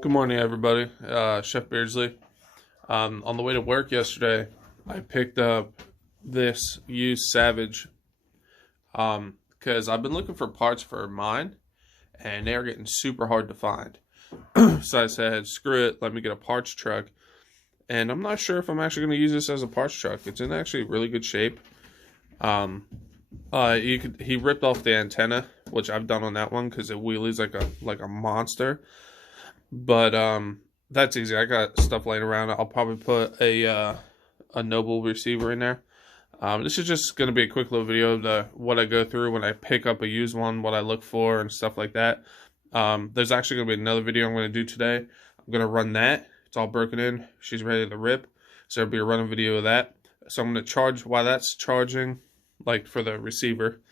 Good morning, everybody. Chef Beardsley. On the way to work yesterday, I picked up this used Savage because I've been looking for parts for mine, and they're getting super hard to find. So I said, screw it, let me get a parts truck. And I'm not sure if I'm actually going to use this as a parts truck. It's in actually really good shape. He ripped off the antenna, which I've done on that one because it wheelies like a monster. But that's easy. I got stuff laying around. I'll probably put a Noble receiver in there. This is just going to be a quick little video of what I go through when I pick up a used one, what I look for, and stuff like that. There's actually going to be another video I'm going to do today. I'm going to run that. It's all broken in. She's ready to rip. So there'll be a running video of that. So I'm going to charge while that's charging, like for the receiver.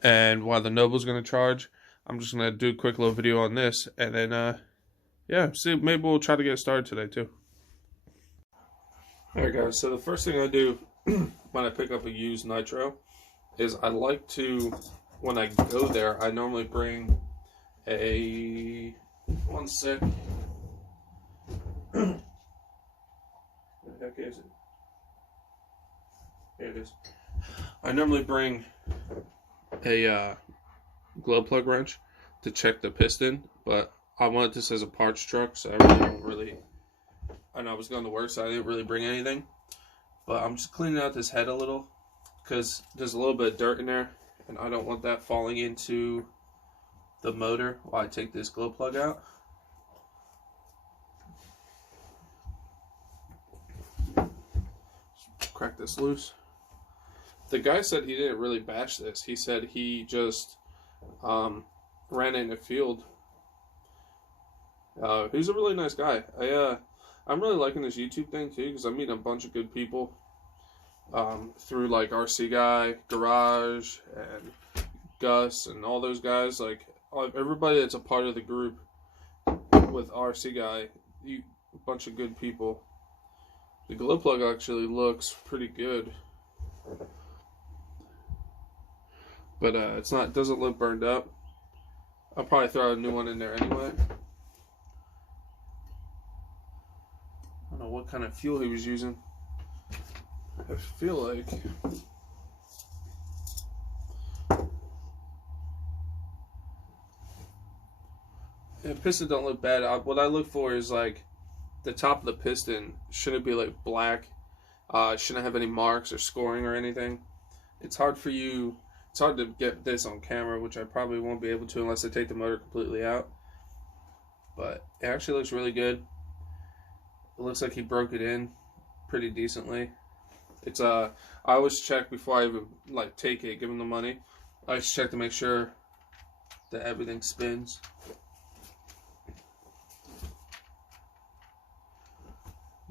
And while the Noble's going to charge, I'm just going to do a quick little video on this. And then, yeah, see, maybe we'll try to get started today too. Alright guys, so the first thing I do when I pick up a used nitro is I like to, when I go there, I normally bring a, one sec. Where the heck is it? Here it is. I normally bring a glow plug wrench to check the piston, but I wanted this as a parts truck, so I know I was going to work, so I didn't really bring anything. But I'm just cleaning out this head a little, because there's a little bit of dirt in there, and I don't want that falling into the motor while I take this glow plug out. Just crack this loose. The guy said he didn't really bash this. He said he just ran it in the field. He's a really nice guy. I'm really liking this YouTube thing too, because I'm meeting a bunch of good people through like RC Guy, Garage, and Gus, and all those guys. Like everybody that's a part of the group with RC Guy, a bunch of good people. The glow plug actually looks pretty good, but it doesn't look burned up. I'll probably throw a new one in there anyway. I don't know what kind of fuel he was using. I feel like piston don't look bad. What I look for is like the top of the piston shouldn't be like black. Shouldn't have any marks or scoring or anything. It's hard to get this on camera, which I probably won't be able to unless I take the motor completely out. But it actually looks really good. It looks like he broke it in pretty decently. It's I always check before I even like take it, give him the money. I always check to make sure that everything spins.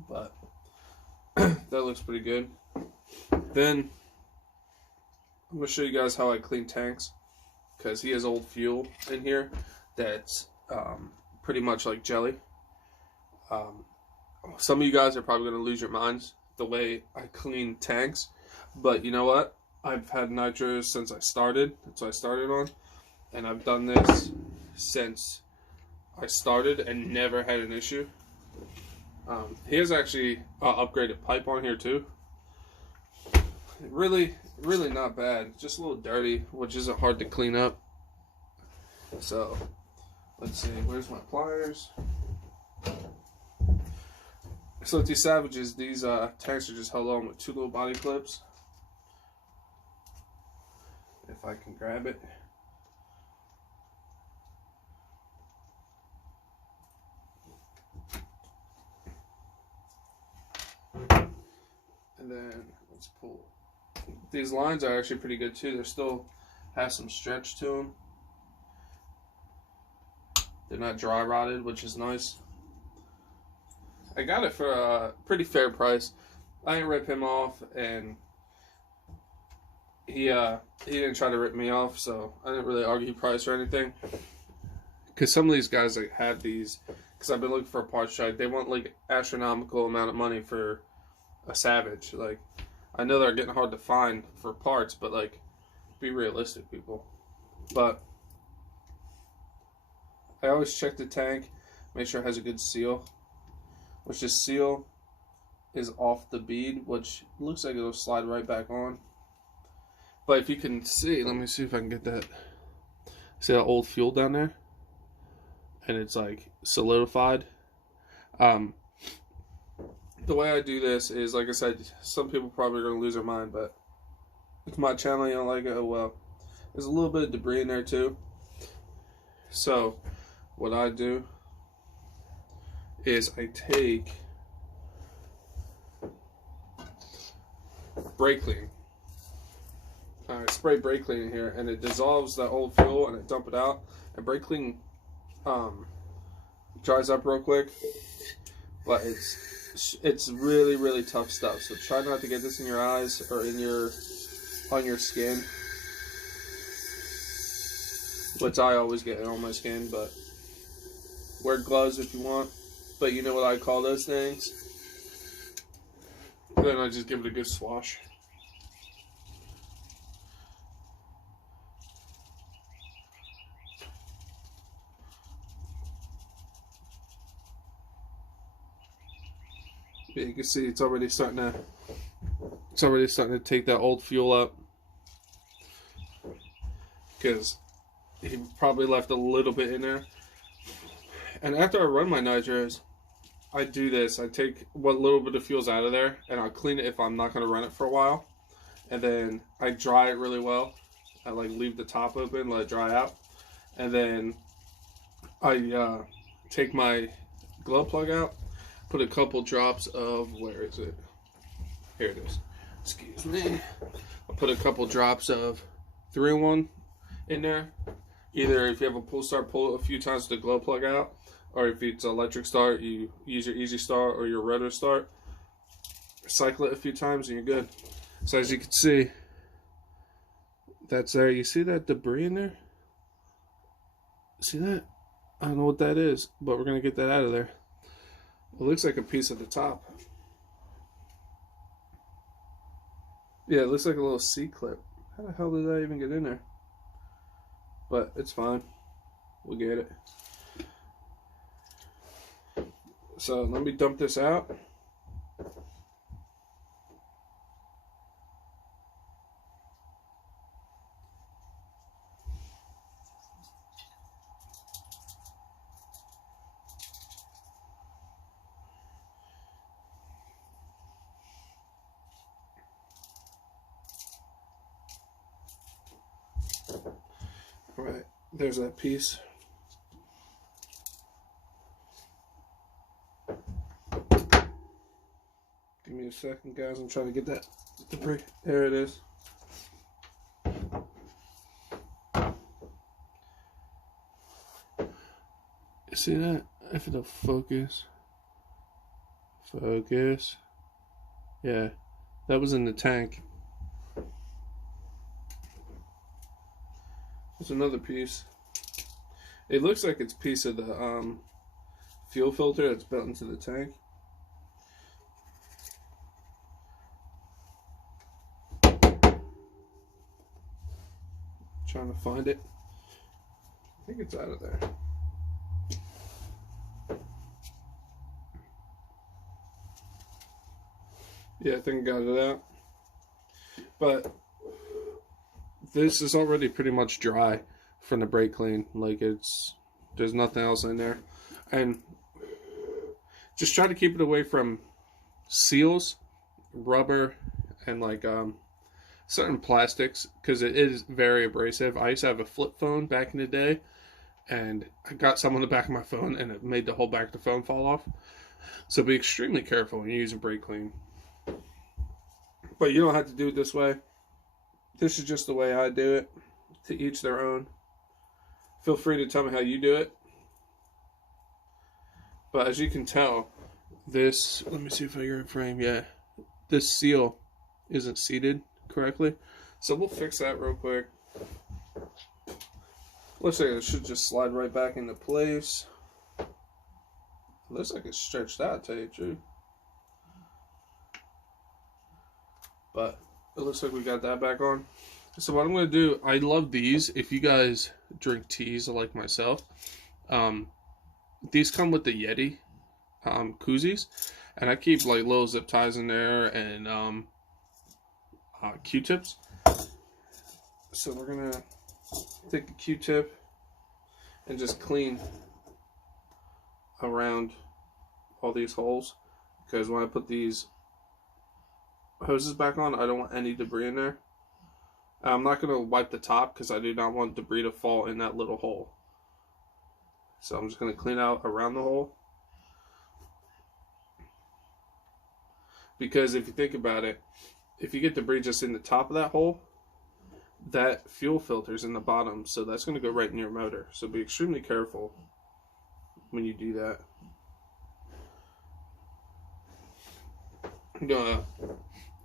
But that looks pretty good. Then I'm gonna show you guys how I clean tanks, because he has old fuel in here that's pretty much like jelly. Some of you guys are probably going to lose your minds the way I clean tanks, but you know what? I've had nitros since I started. That's what I started on, and I've done this since I started and never had an issue. He has actually upgraded pipe on here too. Really not bad. Just a little dirty, which isn't hard to clean up. So let's see, where's my pliers? So with these Savages, these tanks are just held on with two little body clips. If I can grab it. And then let's pull. These lines are actually pretty good too. They still have some stretch to them. They're not dry rotted, which is nice. I got it for a pretty fair price. I didn't rip him off, and he didn't try to rip me off, so I didn't really argue price or anything. Because some of these guys that have these, because I've been looking for a parts truck, they want like astronomical amount of money for a Savage. Like, I know they're getting hard to find for parts, but like, be realistic, people. But I always check the tank. Make sure it has a good seal, which the seal is off the bead, which looks like it'll slide right back on. But if you can see, let me see if I can get that. See that old fuel down there? And it's like solidified. The way I do this is, like I said, some people probably are going to lose their mind, but it's my channel, you don't like it, oh well. There's a little bit of debris in there too. So, what I do is I take brake clean. I spray brake clean in here, and it dissolves that old fuel, and I dump it out. And brake clean dries up real quick, but it's really, really tough stuff. So try not to get this in your eyes or on your skin, which I always get it on my skin. But wear gloves if you want. But you know what I call those things? Then I just give it a good swash. Yeah, you can see it's already starting to take that old fuel up, because he probably left a little bit in there. And after I run my nitros, I do this. I take what little bit of fuel's out of there, and I'll clean it if I'm not going to run it for a while. And then I dry it really well. I like leave the top open, let it dry out. And then I take my glove plug out, put a couple drops of, where is it? Here it is. Excuse me. I'll put a couple drops of 3-in-1 in there. Either if you have a pull start, pull it a few times with the glove plug out. Or if it's electric start, you use your easy start or your rotor start. Cycle it a few times and you're good. So as you can see, that's there. You see that debris in there? See that? I don't know what that is, but we're going to get that out of there. It looks like a piece at the top. Yeah, it looks like a little C-clip. How the hell did that even get in there? But it's fine. We'll get it. So let me dump this out. All right, there's that piece. Give me a second, guys. I'm trying to get that debris. There it is. You see that? If it'll focus. Focus. Yeah, that was in the tank. There's another piece. It looks like it's a piece of the fuel filter that's built into the tank. Trying to find it. I think it's out of there. Yeah, I think I got it out. But this is already pretty much dry from the brake clean. Like there's nothing else in there. And just try to keep it away from seals, rubber, and like certain plastics, because it is very abrasive. I used to have a flip phone back in the day, and I got some on the back of my phone, and it made the whole back of the phone fall off. So be extremely careful when you use a brake clean. But you don't have to do it this way. This is just the way I do it. To each their own. Feel free to tell me how you do it. But as you can tell, this, let me see if I get it frame. Yeah, this seal isn't seated correctly. So we'll fix that real quick. Looks like it should just slide right back into place. Looks like it's stretched out, to tell you the truth. But it looks like we got that back on. So what I'm going to do, I love these. If you guys drink teas like myself, these come with the Yeti koozies, and I keep like little zip ties in there and Q-tips. So we're gonna take the Q-tip and just clean around all these holes, because when I put these hoses back on, I don't want any debris in there. I'm not going to wipe the top because I do not want debris to fall in that little hole. So I'm just going to clean out around the hole. Because if you think about it, if you get debris just in the top of that hole, that fuel filter's in the bottom, so that's going to go right in your motor. So be extremely careful when you do that.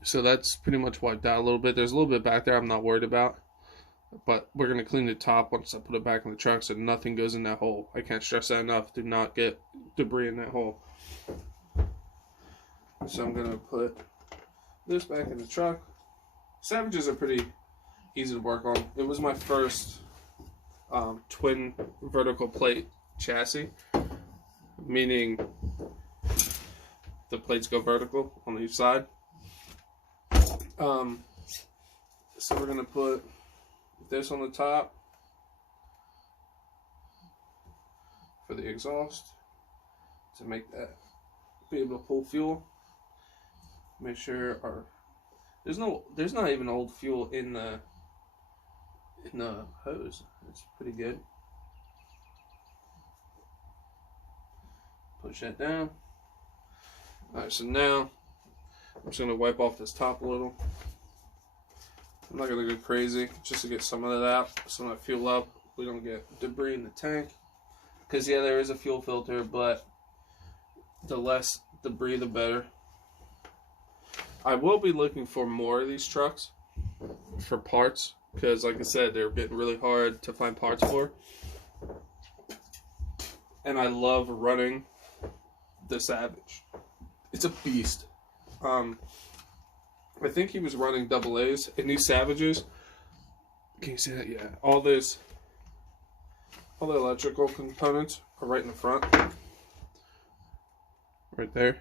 So that's pretty much wiped out a little bit. There's a little bit back there I'm not worried about, but we're going to clean the top once I put it back in the truck so nothing goes in that hole. I can't stress that enough. Do not get debris in that hole. So I'm going to put this back in the truck. Savages are pretty easy to work on. It was my first twin vertical plate chassis, meaning the plates go vertical on each side. So we're going to put this on the top for the exhaust to make that be able to pull fuel. Make sure there's not even old fuel in the hose. It's pretty good. Push that down. Alright, so now I'm just going to wipe off this top a little. I'm not going to go crazy, just to get some of that out, some of that fuel up. We don't get debris in the tank. Because, yeah, there is a fuel filter, but the less debris, the better. I will be looking for more of these trucks for parts, because, like I said, they're getting really hard to find parts for. And I love running the Savage. It's a beast. I think he was running double A's, and these Savages, can you see that? Yeah. All the electrical components are right in the front. Right there.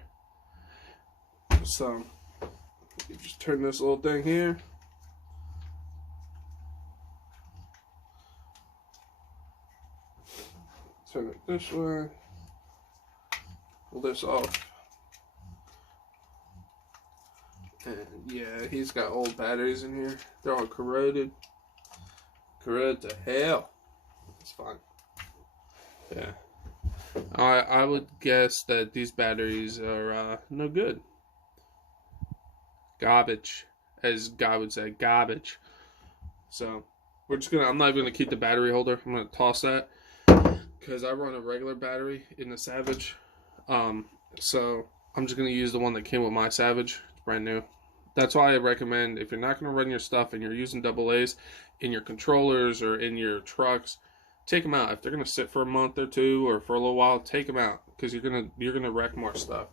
So, you just turn this little thing here. Turn it this way. Pull this off. And yeah, he's got old batteries in here. They're all corroded. Corroded to hell. It's fine. Yeah. I would guess that these batteries are no good. Garbage. As God would say, garbage. So, I'm not even gonna keep the battery holder. I'm gonna toss that. Because I run a regular battery in the Savage. So, I'm just gonna use the one that came with my Savage. It's brand new. That's why I recommend, if you're not going to run your stuff and you're using double A's in your controllers or in your trucks, take them out. If they're going to sit for a month or two or for a little while, take them out, because you're gonna wreck more stuff.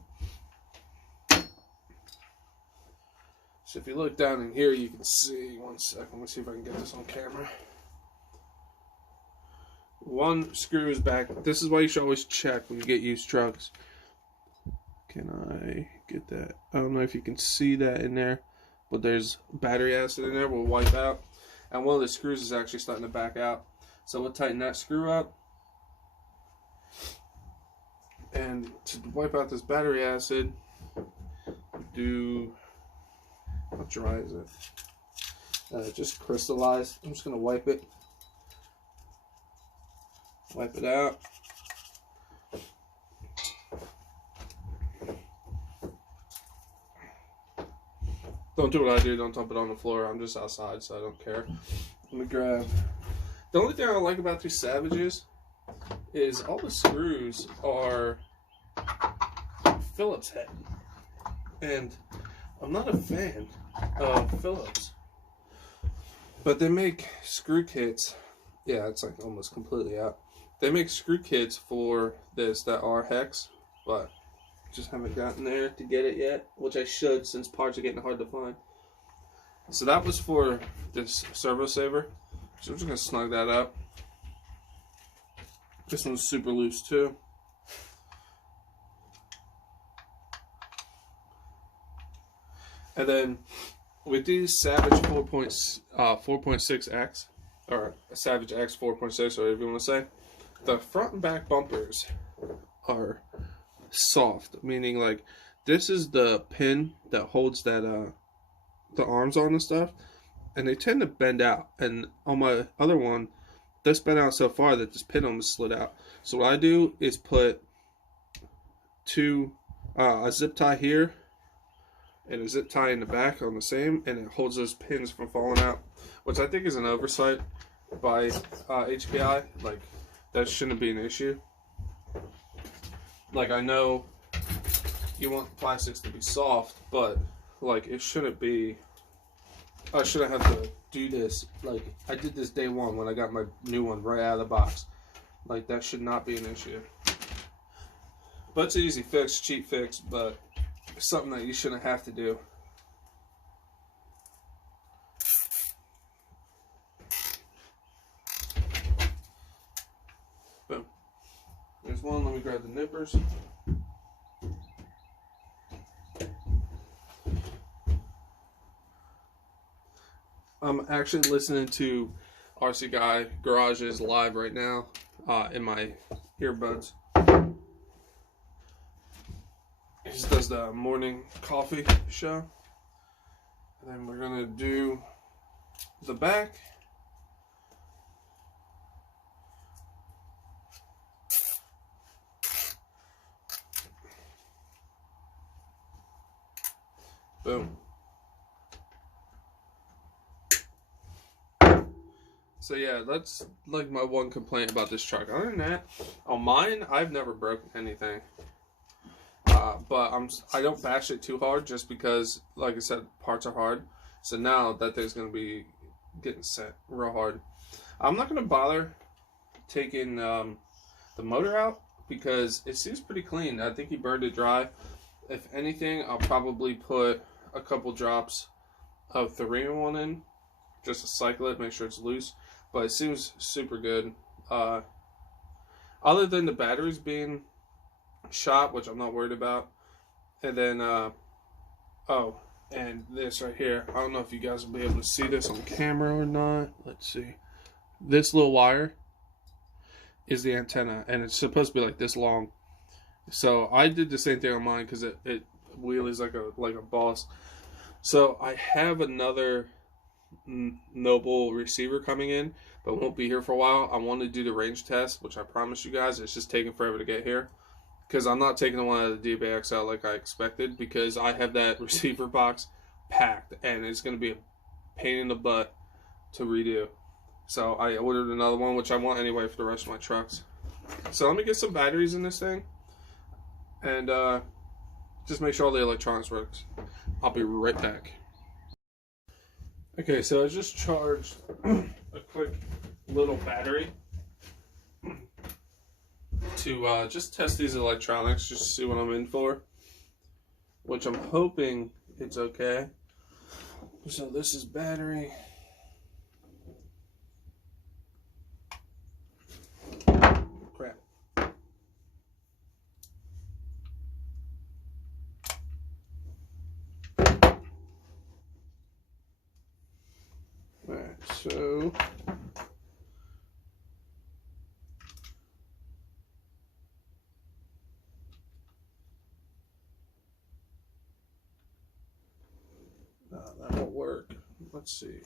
So if you look down in here, you can see, one second, let me see if I can get this on camera. One screw is back. This is why you should always check when you get used trucks. Can I get that? I don't know if you can see that in there, but there's battery acid in there. We'll wipe out. And one of the screws is actually starting to back out. So we'll tighten that screw up. And to wipe out this battery acid, how dry is it? Just crystallized. I'm just going to wipe it. Wipe it out. Don't do what I do. Don't dump it on the floor. I'm just outside, so I don't care. Let me grab. The only thing I like about these Savages is all the screws are Phillips head. And I'm not a fan of Phillips. But they make screw kits. Yeah, it's like almost completely out. They make screw kits for this that are hex, but just haven't gotten there to get it yet, which I should, since parts are getting hard to find. So that was for this servo saver. So I'm just going to snug that up. This one's super loose too. And then with these Savage 4.6X, or Savage X 4.6, or whatever you want to say, the front and back bumpers are soft, meaning like this is the pin that holds that the arms on and stuff, and they tend to bend out. And on my other one, this bent out so far that this pin almost slid out. So what I do is put a zip tie here and a zip tie in the back on the same, and it holds those pins from falling out, which I think is an oversight by HPI. Like, that shouldn't be an issue. Like, I know you want plastics to be soft, but like, it shouldn't be. I shouldn't have to do this. Like, I did this day one when I got my new one right out of the box. Like, that should not be an issue. But it's an easy fix, cheap fix, but it's something that you shouldn't have to do. Boom. There's one. Let me grab the nippers. I'm actually listening to RC Guy Garages live right now in my earbuds. He just does the morning coffee show. And then we're going to do the back. Boom. So yeah, that's like my one complaint about this truck. Other than that, on mine, I've never broken anything. But I don't bash it too hard just because, like I said, parts are hard. So now that thing's going to be getting set real hard. I'm not going to bother taking the motor out because it seems pretty clean. I think he burned it dry. If anything, I'll probably put a couple drops of 3-in-1 in just to cycle it, make sure it's loose. But it seems super good. Other than the batteries being shot, which I'm not worried about. And then, oh, and this right here. I don't know if you guys will be able to see this on camera or not. Let's see. This little wire is the antenna, and it's supposed to be like this long. So I did the same thing on mine because it wheelies like a boss. So I have another Noble receiver coming in, but won't be here for a while. I want to do the range test, which I promised you guys. It's just taking forever to get here because I'm not taking the one out of the DBXL like I expected, because I have that receiver box packed and it's going to be a pain in the butt to redo. So I ordered another one, which I want anyway for the rest of my trucks. So let me get some batteries in this thing and just make sure all the electronics works. I'll be right back. Okay, so I just charged a quick little battery to just test these electronics, just to see what I'm in for, which I'm hoping it's okay. So this is battery. Crap. Alright, so that won't work. Let's see.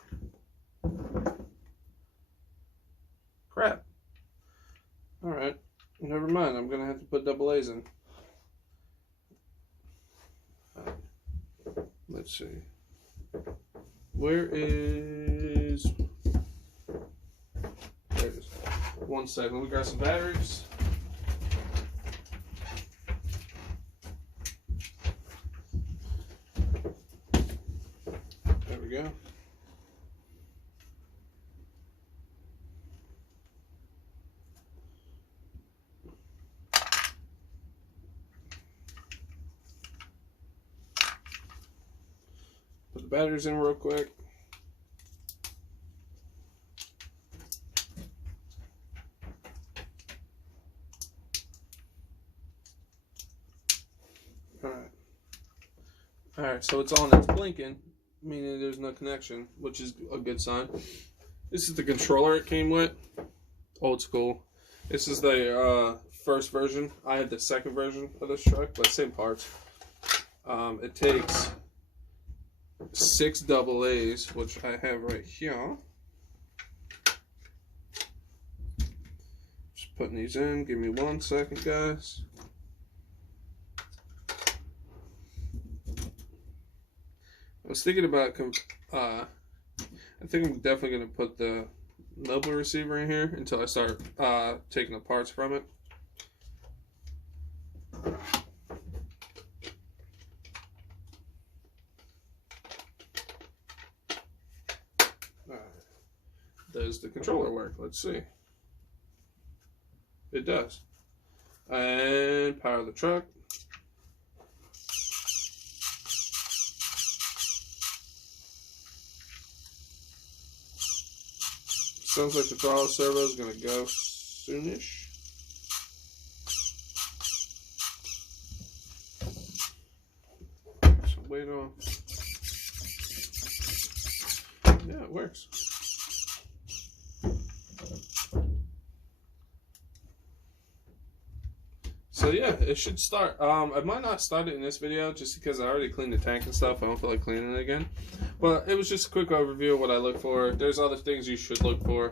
Crap. Alright, never mind. I'm gonna have to put double A's in. Let's see. Where is... There it is. 1 second. Let me grab some batteries. There we go. Put the batteries in real quick. Alright. Alright, so it's on, it's blinking, meaning there's no connection, which is a good sign. This is the controller it came with. Old school. This is the first version. I have the second version of this truck, but same parts. It takes 6 AA's, which I have right here. Just putting these in. Give me 1 second, guys. I was thinking about, I think I'm definitely going to put the Noble receiver in here until I start taking the parts from it. Does the controller work? Let's see. It does. And power the truck. Sounds like the throttle servo is going to go soonish. So wait on. Yeah, it works. So yeah, it should start. I might not start it in this video just because I already cleaned the tank and stuff. I don't feel like cleaning it again. But it was just a quick overview of what I look for. There's other things you should look for.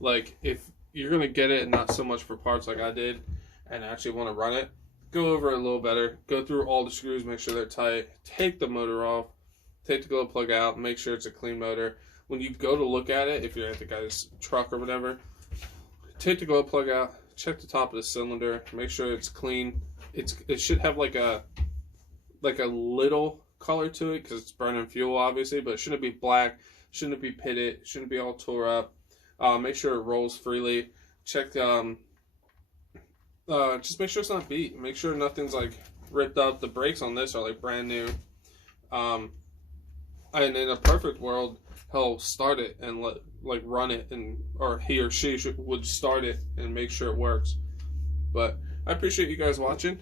Like if you're going to get it and not so much for parts like I did and actually want to run it, go over it a little better. Go through all the screws, make sure they're tight. Take the motor off. Take the glow plug out. Make sure it's a clean motor. When you go to look at it, if you're at the guy's truck or whatever, take the glow plug out. Check the top of the cylinder. Make sure it's clean. It should have like a little color to it because it's burning fuel, obviously, but it shouldn't be black. Shouldn't be pitted. Shouldn't be all tore up. Make sure it rolls freely. Check. Just make sure it's not beat. Make sure nothing's like ripped up. The brakes on this are like brand new. And in a perfect world, he'll start it and run it, or he or she would start it and make sure it works. But I appreciate you guys watching.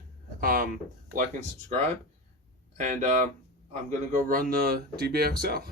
Like and subscribe, and I'm gonna go run the DBXL.